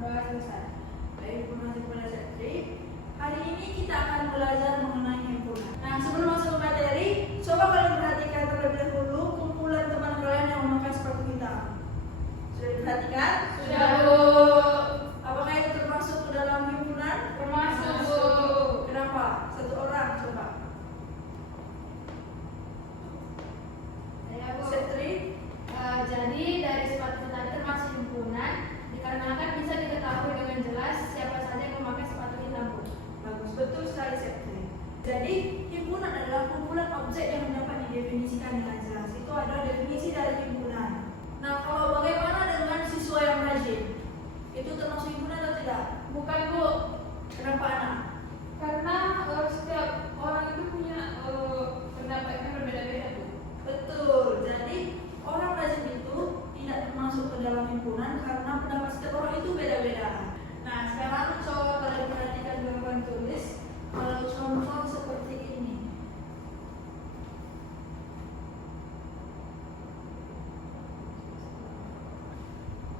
Udah selesai. Baik, terima kasih kepada Setri. Hari ini kita akan belajar mengenai himpunan. Nah, sebelum masuk ke materi, coba kalian perhatikan terlebih dahulu kumpulan teman kalian yang memakai sepatu hitam. Sudah diperhatikan? Sudah, Bu. Apakah itu termasuk ke dalam himpunan? Termasuk, Bu. Kenapa? Satu orang, coba. Ya, Bu. Setri? Jadi dari sepatu tadi termasuk himpunan dikarenakan bisa diketahui dengan jelas siapa saja yang memakai sepatu hitam, Bu. Bagus, betul sekali Setri. Jadi himpunan adalah kumpulan objek yang dapat didefinisikan dengan jelas. Itu adalah definisi dari himpunan. Nah, kalau bagaimana dengan siswa yang rajin? Itu termasuk himpunan atau tidak? Bukan, Bu. Kenapa anak? Karena setiap orang itu punya pendapat yang berbeda-beda, Bu. Betul. Jadi orang rajin itu tidak termasuk ke dalam himpunan karena pendapat setiap orang itu beda-beda. Nah, sekarang coba kalian perhatikan gambar tulis. Kalau contoh seperti ini.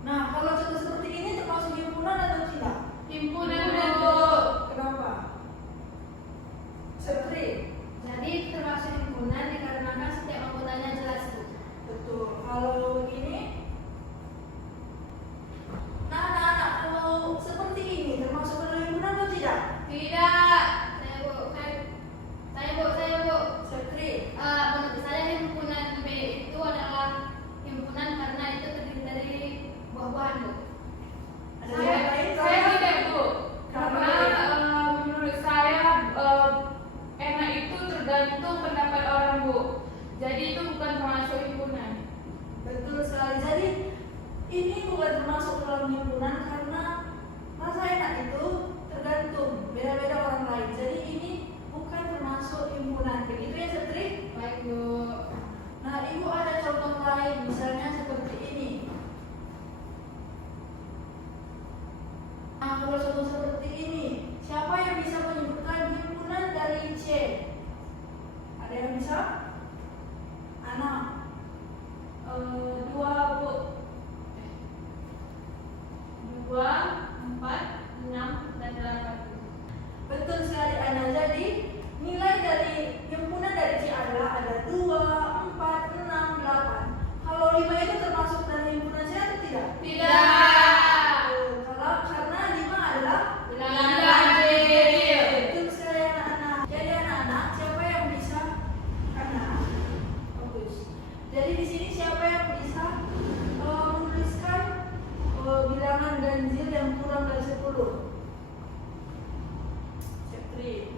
Nah, kalau contoh seperti ini termasuk himpunan atau tidak? Himpunan, Bu. Kenapa? Setri. Jadi termasuk himpunan dikarenakan setiap anggotanya jelas, Bu. Betul. Kalau begini, nah, anak-anak, kalau seperti ini termasuk ke dalam himpunan atau tidak? Tidak. Saya, Bu. Setri. Menurut saya himpunan B itu adalah himpunan karena itu terdiri dari buah-buahan, Bu. Ada yang lain? Saya tidak, Bu. Kenapa? Karena menurut saya enak itu tergantung pendapat orang, Bu. Jadi itu bukan termasuk himpunan. Betul sekali. Jadi ini bukan termasuk dalam himpunan karena rasa enak itu tergantung beda-beda orang lain. Jadi ini bukan termasuk himpunan. Begitu ya, Setri? Baik, Bu. Nah, Ibu ada contoh lain, misalnya seperti ini. Nah, kalau contoh seperti ini, siapa yang bisa menyebutkan himpunan dari C? Ada yang bisa? Anak. 2, Bu. 2, 4, 6, dan 8. Betul sekali, Ana. Jadi nilai dari himpunan dari C adalah ada 2, 4, 6, 8. Kalau 5 itu termasuk dalam himpunan C atau tidak? Tidak. Kalau karena 5 adalah Bilangan ganjil. betul sekali, anak-anak. Jadi anak-anak, siapa yang bisa? Anak. Bagus. Jadi di sini siapa yang bisa menuliskan bilangan ganjil yang kurang dari 10? Setri.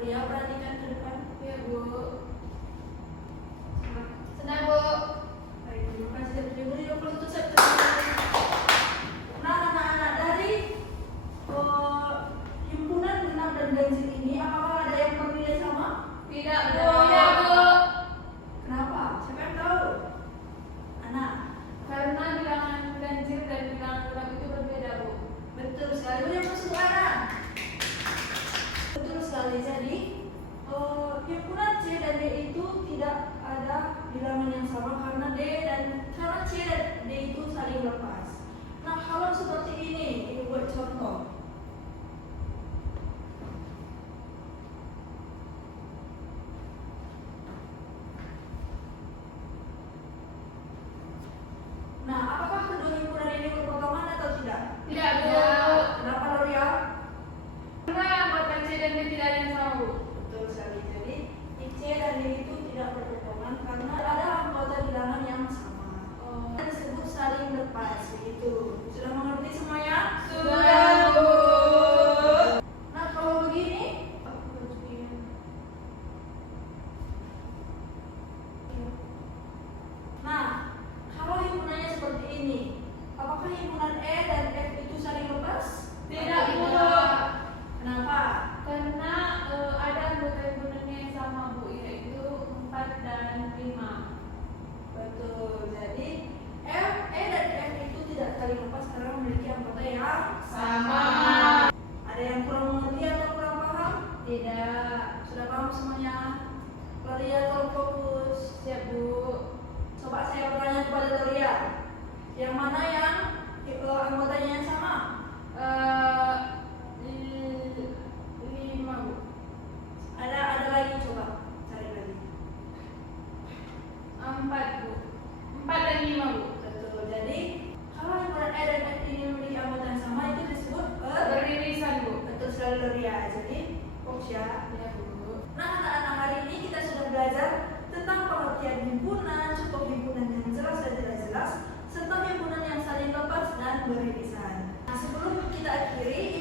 Ya, perhatikan ke depan. Ya, Bu. Senang, Bu. Baik, terima kasih Setri. Beri aplaus untuk Setri. Nah, anak-anak, dari himpunan genap dan ganjil ini, apakah ada yang bernilai sama? Tidak, Bu. Ya, Bu. Kenapa? Siapa yang tahu? Anak. Karena bilangan ganjil dan bilangan genap itu berbeda, Bu. Betul sekali. Beri aplaus untuk anak. Betul sekali. Jadi himpunan C dan D itu tidak ada bilangan yang sama karena C dan D itu saling lepas. Nah, kalau seperti ini buat contoh. Nah, apakah kedua himpunan ini berpotongan atau tidak? Tidak, Bu. Kenapa, L'Oreal? Karena anggota C dan D tidak ada yang sama, Bu. Betul sekali. Jadi C dan D itu tidak berpotongan karena ada anggota bilangan yang sama. Disebut saling lepas, begitu. Sudah mengerti semuanya? Sudah, Bu. Nah, kalau begini, nah, kalau himpunannya seperti ini, apakah himpunan E dan F itu saling lepas? Tidak, Bu. Kenapa? Karena ada anggota himpunannya yang sama, Bu, yaitu 4 dan 5. Betul. Jadi E dan F itu tidak saling lepas karena memiliki anggota yang Sama. jawab semuanya. Loria tolong fokus. Siap Bu. Coba saya bertanya kepada Loria, yang mana yang anggotanya yang sama? 5 Bu. Ada lagi, coba cari lagi. 4 Bu. 4 dan 5 Bu. Betul. Jadi kalau himpunan E dan F ini memiliki anggota yang sama itu disebut Beririsan Bu. betul sekali Loria. Jadi fokus ya. Ya Bu. Nah, anak-anak, hari ini kita sudah belajar tentang pengertian himpunan, contoh himpunan yang jelas dan tidak jelas, serta himpunan yang saling lepas dan beririsan. Nah, sebelum kita akhiri,